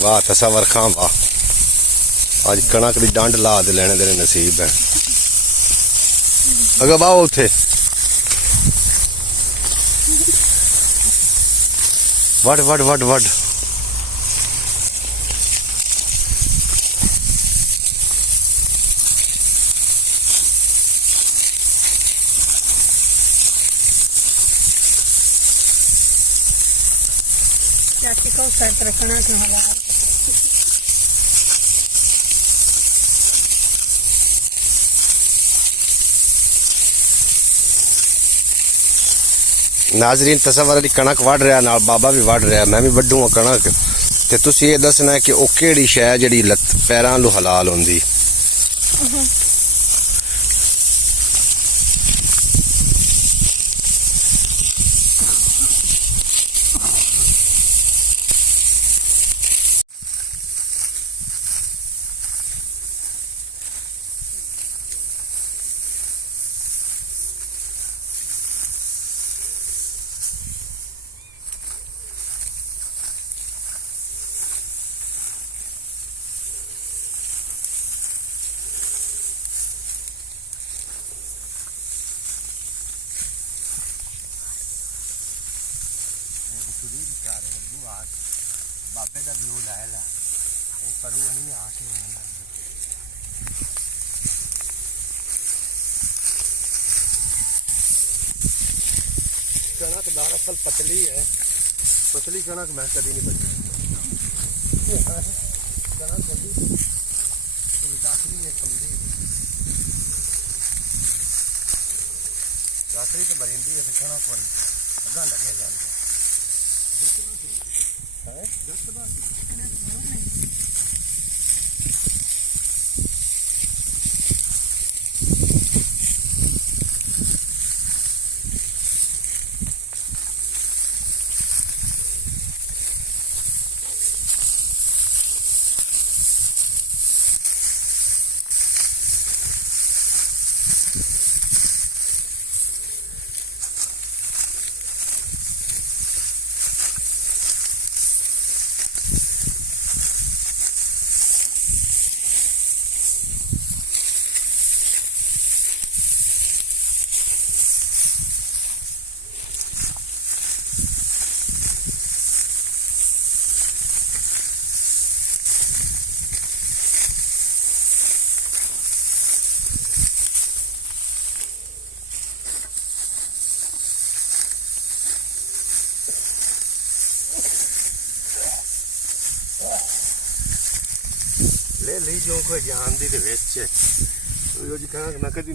वाह तसवर खां वाह अज कणक की डंड ला दे लेने तेरे नसीब है अगर वाह उथे वड वड वड वड चाची को सर रखना क्यों हला नाजरीन तस्वर कणक वढ़ रहा नाल बाबा भी वढ़ रहा मैं भी वड्डूँ कणक ते तुसीं ये दसना है कि वो केड़ी शै जिहड़ी लत पैरां लू हलाल होंदी बाबे का व्यू लाएगा पर वो नहीं आके कणक दरअसल पतली है पतली कणक मैं कभी नहीं बची कणक कभी दाखिली है कमरी दाखिली तो बरिंदी है कणक पर अदा लगे जाता है 10 ले ली जो कोई जान दी ते विच जो जी कणक मैं कदी